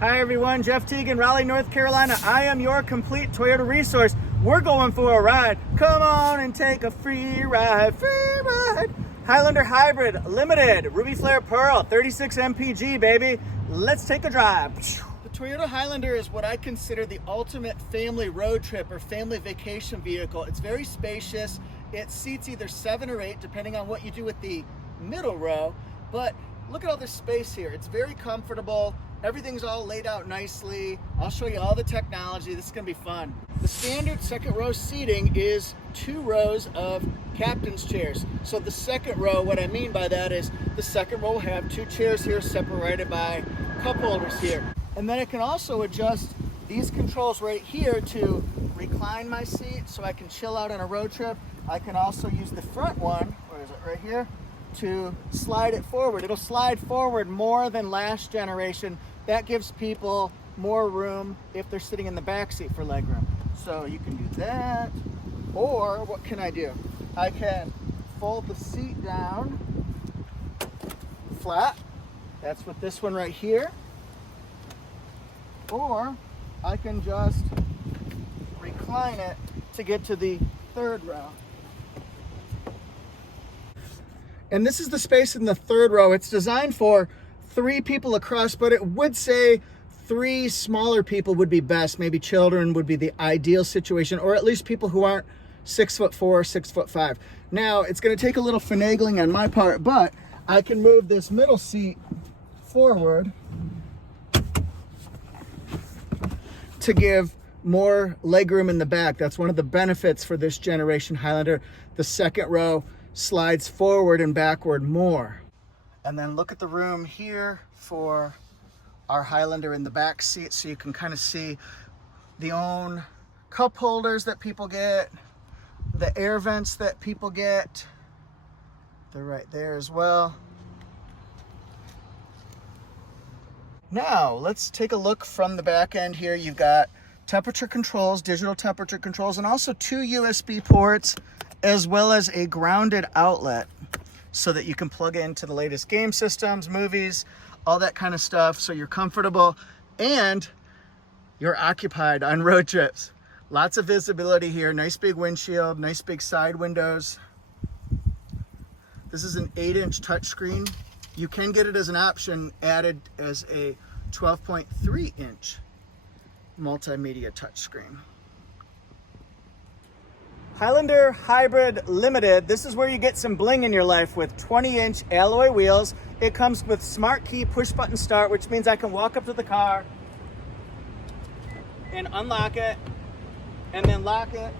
Hi everyone, Jeff Teagan, Raleigh, North Carolina. I am your complete Toyota resource. We're going for a ride. Come on and take a free ride, Highlander Hybrid Limited, Ruby Flare Pearl, 36 mpg, baby. Let's take a drive. The Toyota Highlander is what I consider the ultimate family road trip or family vacation vehicle. It's very spacious. It seats either 7 or 8, depending on what you do with the middle row. But look at all this space here. It's very comfortable. Everything's all laid out nicely. I'll show you all the technology. This is gonna be fun. The standard second row seating is 2 rows of captain's chairs. So the second row, what I mean by that is the second row will have 2 chairs here separated by cup holders here. And then I can also adjust these controls right here to recline my seat so I can chill out on a road trip. I can also use the front one, where is it, right here, to slide it forward. It'll slide forward more than last generation. That gives people more room if they're sitting in the back seat for legroom. So you can do that, or what can I do? I can fold the seat down flat. That's what this one right here. Or I can just recline it to get to the 3rd row. And this is the space in the 3rd row. It's designed for 3 people across, but it would say 3 smaller people would be best. Maybe children would be the ideal situation, or at least people who aren't 6'4", 6'5". Now, it's gonna take a little finagling on my part, but I can move this middle seat forward to give more legroom in the back. That's one of the benefits for this generation Highlander. The second row slides forward and backward more. And then look at the room here for our Highlander in the back seat, so you can kind of see the own cup holders that people get, the air vents that people get. They're right there as well. Now, let's take a look from the back end here. You've got temperature controls, digital temperature controls, and also 2 USB ports, as well as a grounded outlet so that you can plug into the latest game systems, movies, all that kind of stuff, so you're comfortable and you're occupied on road trips. Lots of visibility here, nice big windshield, nice big side windows. This is an 8-inch touchscreen. You can get it as an option added as a 12.3-inch multimedia touchscreen. Highlander Hybrid Limited. This is where you get some bling in your life with 20-inch alloy wheels. It comes with smart key push button start, which means I can walk up to the car and unlock it and then lock it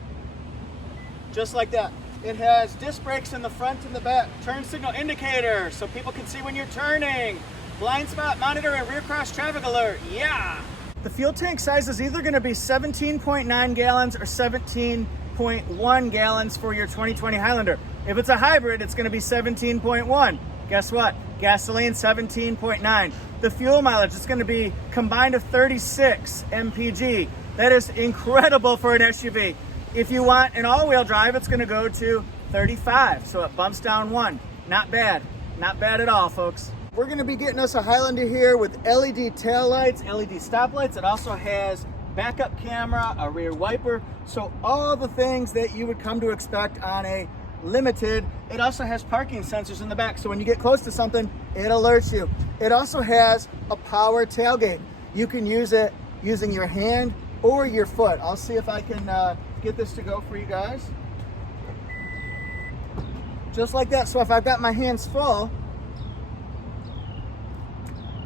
just like that. It has disc brakes in the front and the back, turn signal indicator so people can see when you're turning, blind spot monitor and rear cross traffic alert. Yeah! The fuel tank size is either going to be 17.9 gallons or 17.1 gallons for your 2020 Highlander. If it's a hybrid, it's going to be 17.1. Guess what? Gasoline, 17.9. The fuel mileage is going to be combined of 36 mpg. That is incredible for an SUV. If you want an all-wheel drive, it's going to go to 35, so it bumps down 1. Not bad. Not bad at all, folks. We're going to be getting us a Highlander here with LED taillights, LED stoplights. It also has backup camera, a rear wiper, so all the things that you would come to expect on a Limited. It also has parking sensors in the back, so when you get close to something, it alerts you. It also has a power tailgate. You can use it using your hand or your foot. I'll see if I can get this to go for you guys. Just like that. So if I've got my hands full,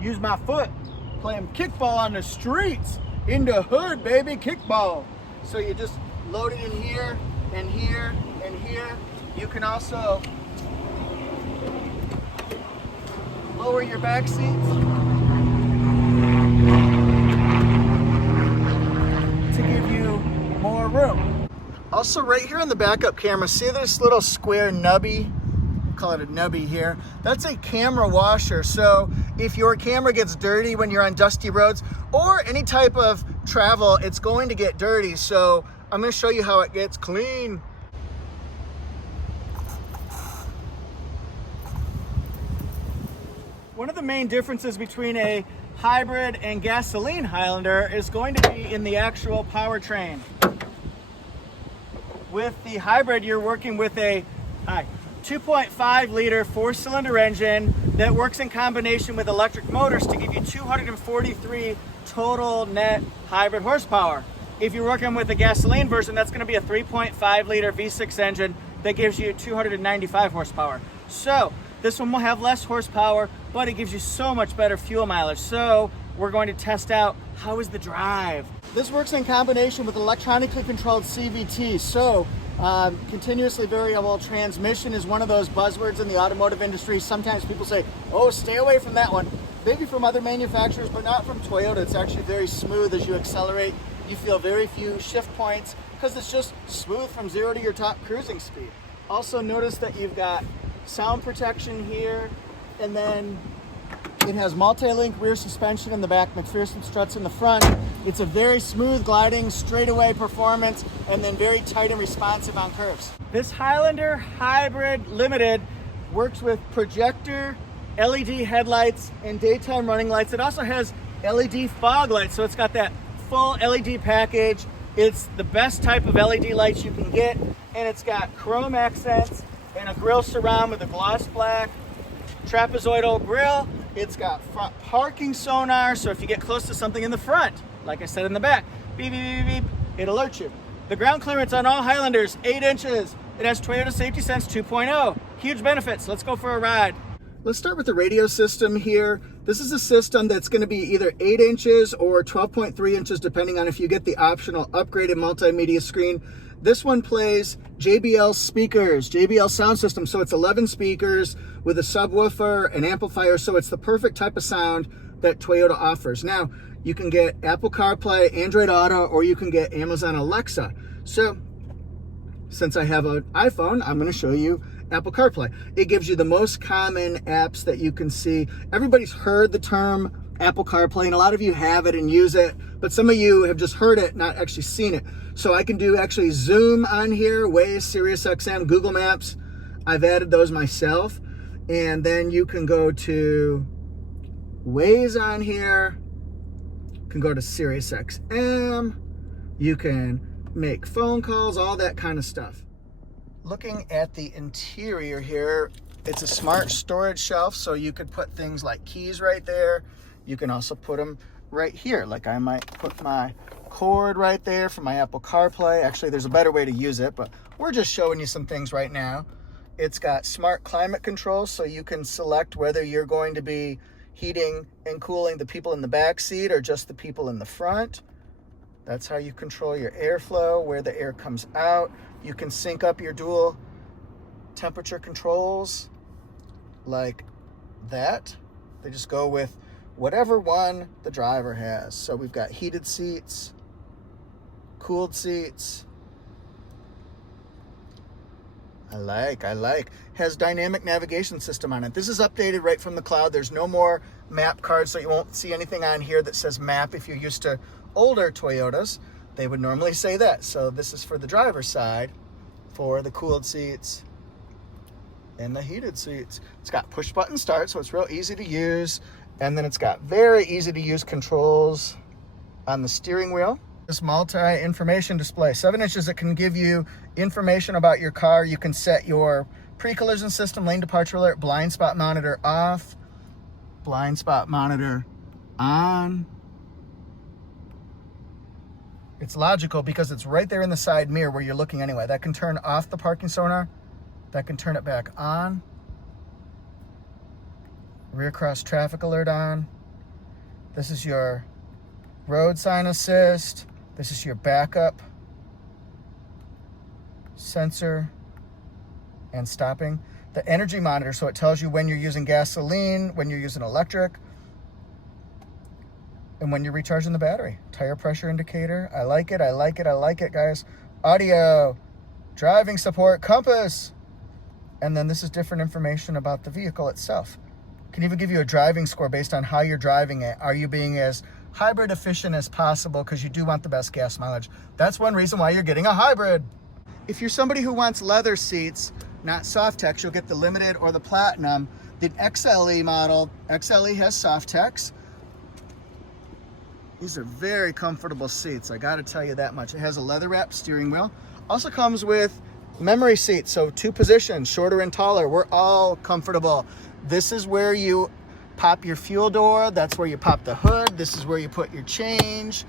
use my foot, playing kickball on the streets, in the hood, baby, kickball. So you just load it in here and here and here. You can also lower your back seats to give you more room. Also, right here on the backup camera, see this little square nubby? Call it a nubby here. That's a camera washer. So if your camera gets dirty when you're on dusty roads or any type of travel, it's going to get dirty. So I'm going to show you how it gets clean. One of the main differences between a hybrid and gasoline Highlander is going to be in the actual powertrain. With the hybrid, you're working with a 2.5 liter 4-cylinder engine that works in combination with electric motors to give you 243 total net hybrid horsepower. If you're working with the gasoline version, that's going to be a 3.5 liter V6 engine that gives you 295 horsepower. So this one will have less horsepower, but it gives you so much better fuel mileage. So we're going to test out how is the drive. This works in combination with electronically controlled CVT. So continuously variable transmission is one of those buzzwords in the automotive industry. Sometimes people say, oh, stay away from that one. Maybe from other manufacturers, but not from Toyota. It's actually very smooth as you accelerate. You feel very few shift points because it's just smooth from 0 to your top cruising speed. Also notice that you've got sound protection here, and then it has multi-link rear suspension in the back, McPherson struts in the front. It's a very smooth gliding, straightaway performance, and then very tight and responsive on curves. This Highlander Hybrid Limited works with projector LED headlights and daytime running lights. It also has LED fog lights, so it's got that full LED package. It's the best type of LED lights you can get, and it's got chrome accents and a grille surround with a gloss black trapezoidal grille. It's got front parking sonar, so if you get close to something in the front, like I said in the back, beep, beep, beep, beep, it alerts you. The ground clearance on all Highlanders, 8 inches. It has Toyota Safety Sense 2.0. Huge benefits. Let's go for a ride. Let's start with the radio system here. This is a system that's going to be either 8 inches or 12.3 inches, depending on if you get the optional upgraded multimedia screen. This one plays JBL speakers, JBL sound system. So it's 11 speakers with a subwoofer, an amplifier. So it's the perfect type of sound that Toyota offers. Now, you can get Apple CarPlay, Android Auto, or you can get Amazon Alexa. So since I have an iPhone, I'm going to show you Apple CarPlay. It gives you the most common apps that you can see. Everybody's heard the term Apple CarPlay, and a lot of you have it and use it, but some of you have just heard it, not actually seen it. So I can do actually Zoom on here, Waze, SiriusXM, Google Maps. I've added those myself. And then you can go to Waze on here. You can go to SiriusXM. You can make phone calls, all that kind of stuff. Looking at the interior here, it's a smart storage shelf, so you could put things like keys right there. You can also put them right here. Like I might put my cord right there for my Apple CarPlay. Actually, there's a better way to use it, but we're just showing you some things right now. It's got smart climate control, so you can select whether you're going to be heating and cooling the people in the back seat or just the people in the front. That's how you control your airflow, where the air comes out. You can sync up your dual temperature controls like that. They just go with whatever one the driver has. So we've got heated seats, cooled seats. I like. Has dynamic navigation system on it. This is updated right from the cloud. There's no more map cards, so you won't see anything on here that says map. If you're used to older Toyotas, they would normally say that. So this is for the driver's side, for the cooled seats and the heated seats. It's got push button start, so it's real easy to use. And then it's got very easy to use controls on the steering wheel. This multi-information display, 7 inches, it can give you information about your car. You can set your pre-collision system, lane departure alert, blind spot monitor off, blind spot monitor on. It's logical because it's right there in the side mirror where you're looking anyway. That can turn off the parking sonar. That can turn it back on. Rear cross traffic alert on. This is your road sign assist. This is your backup sensor and stopping. The energy monitor, so it tells you when you're using gasoline, when you're using electric, and when you're recharging the battery. Tire pressure indicator. I like it, guys. Audio, driving support, compass. And then this is different information about the vehicle itself. Can even give you a driving score based on how you're driving it. Are you being as hybrid efficient as possible, because you do want the best gas mileage. That's one reason why you're getting a hybrid. If you're somebody who wants leather seats, not soft text, you'll get the Limited or the Platinum. The XLE model, XLE has Softex. These are very comfortable seats, I gotta tell you that much. It has a leather wrapped steering wheel. Also comes with memory seats, so 2 positions, shorter and taller. We're all comfortable. This is where you pop your fuel door. That's where you pop the hood. This is where you put your change.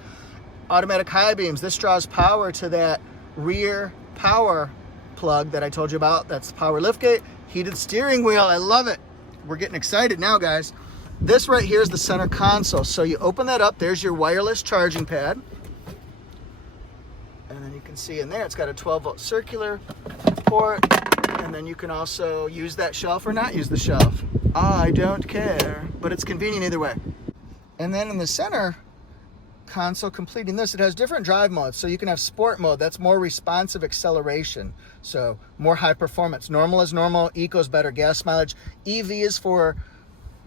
Automatic high beams. This draws power to that rear power plug that I told you about. That's the power liftgate. Heated steering wheel. I love it. We're getting excited now, guys. This right here is the center console. So you open that up. There's your wireless charging pad. And then you can see in there, it's got a 12-volt circular port. And then you can also use that shelf or not use the shelf. I don't care, but it's convenient either way. And then in the center console completing this, it has different drive modes. So you can have sport mode, that's more responsive acceleration. So more high performance. Normal is normal, eco is better, gas mileage. EV is for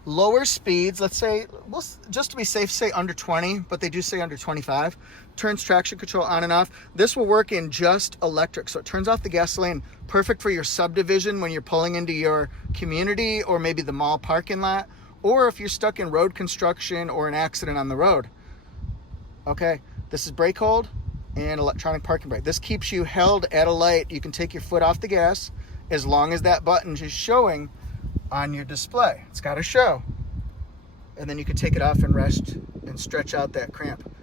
lower speeds, let's say, well, just to be safe, say under 20, but they do say under 25. Turns traction control on and off. This will work in just electric, so it turns off the gasoline. Perfect for your subdivision when you're pulling into your community or maybe the mall parking lot, or if you're stuck in road construction or an accident on the road. Okay, this is brake hold and electronic parking brake. This keeps you held at a light. You can take your foot off the gas as long as that button is showing on your display. It's got to show. And then you can take it off and rest and stretch out that cramp.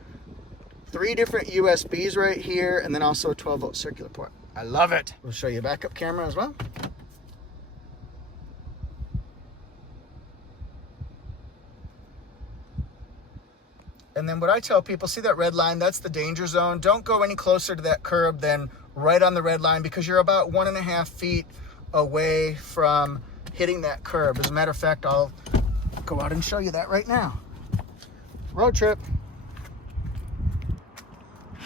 3 different USBs right here, and then also a 12-volt circular port. I love it. We'll show you a backup camera as well. And then what I tell people, see that red line? That's the danger zone. Don't go any closer to that curb than right on the red line, because you're about 1.5 feet away from hitting that curb. As a matter of fact, I'll go out and show you that right now. Road trip.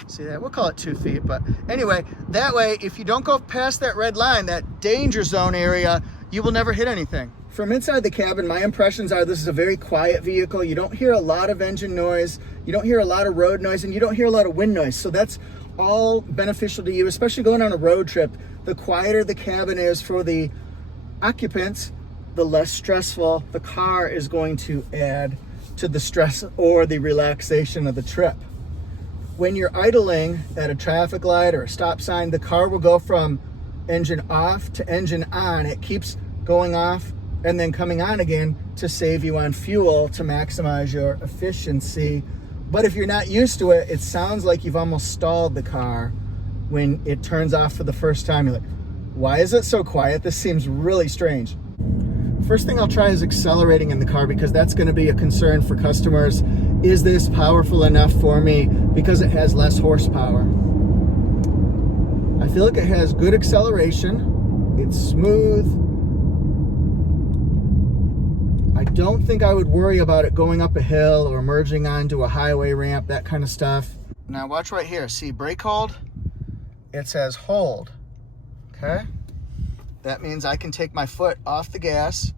See that? We'll call it 2 feet, but anyway, that way, if you don't go past that red line, that danger zone area, you will never hit anything. From inside the cabin, my impressions are this is a very quiet vehicle. You don't hear a lot of engine noise, you don't hear a lot of road noise, and you don't hear a lot of wind noise. So that's all beneficial to you, especially going on a road trip. The quieter the cabin is for the occupants, the less stressful the car is going to add to the stress or the relaxation of the trip. When you're idling at a traffic light or a stop sign, the car will go from engine off to engine on. It keeps going off and then coming on again to save you on fuel, to maximize your efficiency. But if you're not used to it, it sounds like you've almost stalled the car when it turns off for the first time. You're like, why is it so quiet? This seems really strange. First thing I'll try is accelerating in the car, because that's going to be a concern for customers. Is this powerful enough for me because it has less horsepower? I feel like it has good acceleration. It's smooth. I don't think I would worry about it going up a hill or merging onto a highway ramp, that kind of stuff. Now watch right here. See brake hold? It says hold. Okay? That means I can take my foot off the gas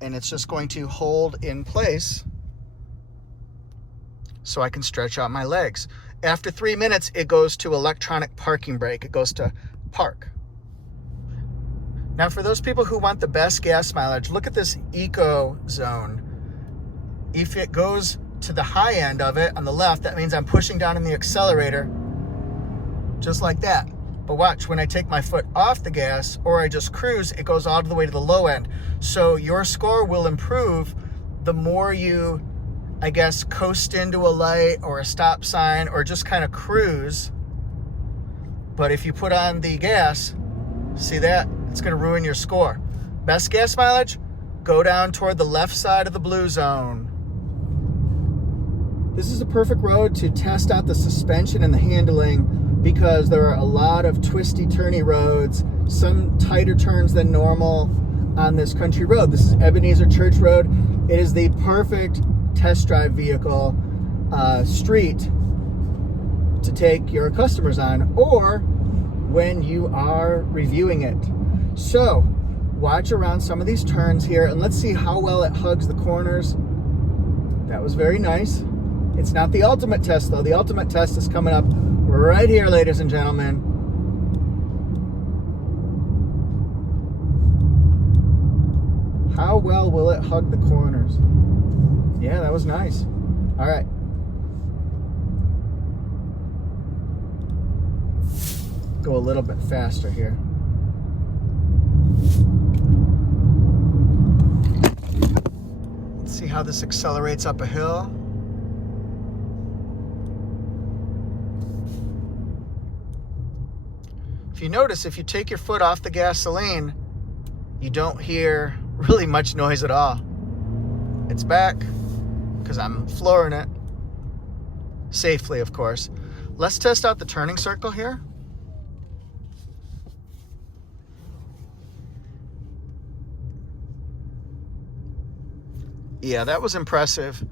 and it's just going to hold in place so I can stretch out my legs. After 3 minutes, it goes to electronic parking brake. It goes to park. Now, for those people who want the best gas mileage, look at this eco zone. If it goes to the high end of it on the left, that means I'm pushing down on the accelerator just like that. But watch, when I take my foot off the gas or I just cruise, it goes all the way to the low end. So your score will improve the more you, I guess, coast into a light or a stop sign or just kind of cruise. But if you put on the gas, see that? It's going to ruin your score. Best gas mileage, go down toward the left side of the blue zone. This is a perfect road to test out the suspension and the handling, because there are a lot of twisty, turny roads, some tighter turns than normal on this country road. This is Ebenezer Church Road. It is the perfect test drive vehicle street to take your customers on, or when you are reviewing it. So watch around some of these turns here and let's see how well it hugs the corners. That was very nice. It's not the ultimate test though. The ultimate test is coming up right here, ladies and gentlemen. How well will it hug the corners? Yeah, that was nice. All right. Go a little bit faster here. Let's see how this accelerates up a hill. If you notice, if you take your foot off the gasoline, you don't hear really much noise at all. It's back because I'm flooring it. Safely, of course. Let's test out the turning circle here. Yeah, that was impressive.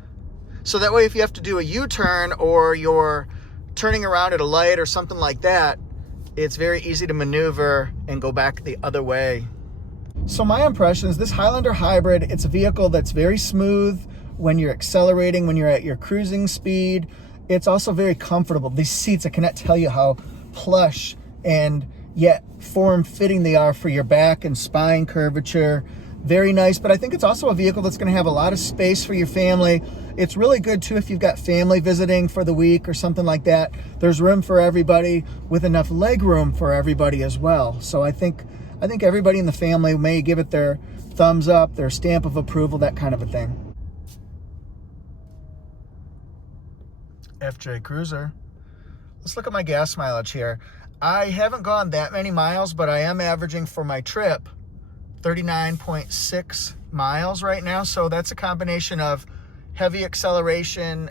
So that way, if you have to do a U-turn or you're turning around at a light or something like that, it's very easy to maneuver and go back the other way. So my impression is this Highlander Hybrid, it's a vehicle that's very smooth when you're accelerating, when you're at your cruising speed. It's also very comfortable. These seats, I cannot tell you how plush and yet form-fitting they are for your back and spine curvature. Very nice, but I think it's also a vehicle that's going to have a lot of space for your family. It's really good too if you've got family visiting for the week or something like that. There's room for everybody with enough leg room for everybody as well. So I think everybody in the family may give it their thumbs up, their stamp of approval, that kind of a thing. FJ Cruiser. Let's look at my gas mileage here. I haven't gone that many miles, but I am averaging for my trip 39.6 miles right now. So that's a combination of heavy acceleration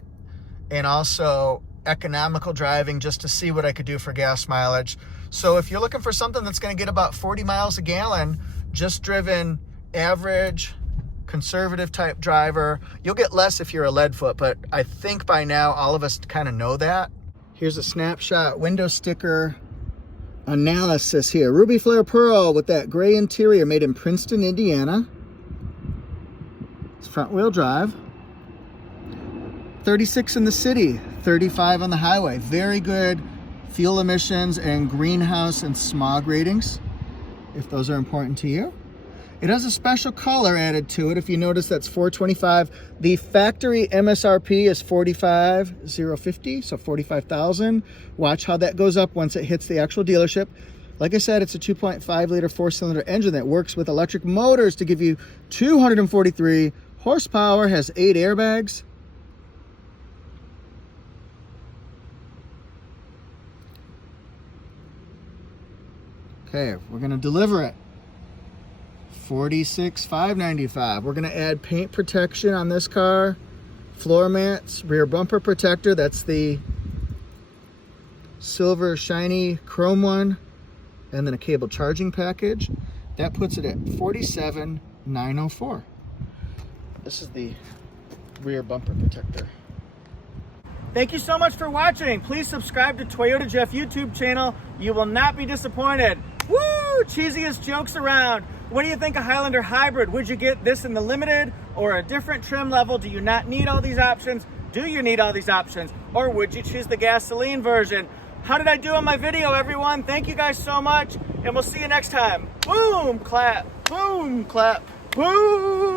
and also economical driving just to see what I could do for gas mileage. So if you're looking for something that's going to get about 40 miles a gallon, just driven average, conservative type driver, you'll get less if you're a lead foot, but I think by now all of us kind of know that. Here's a snapshot window sticker analysis here. Ruby Flare Pearl with that gray interior, made in Princeton, Indiana. It's front wheel drive. 36 in the city, 35 on the highway. Very good fuel emissions and greenhouse and smog ratings, if those are important to you. It has a special color added to it. If you notice, that's $425. The factory MSRP is $45,050, so $45,000. Watch how that goes up once it hits the actual dealership. Like I said, it's a 2.5 liter four-cylinder engine that works with electric motors to give you 243 horsepower, has 8 airbags. Okay, we're gonna deliver it. $46,595. We're gonna add paint protection on this car, floor mats, rear bumper protector. That's the silver shiny chrome one, and then a cable charging package. That puts it at $47,904. This is the rear bumper protector. Thank you so much for watching. Please subscribe to Toyota Jeff YouTube channel. You will not be disappointed. Woo! Cheesiest jokes around. What do you think of Highlander Hybrid? Would you get this in the Limited or a different trim level? Do you not need all these options? Do you need all these options? Or would you choose the gasoline version? How did I do on my video, everyone? Thank you guys so much, and we'll see you next time. Boom, clap, boom, clap, boom.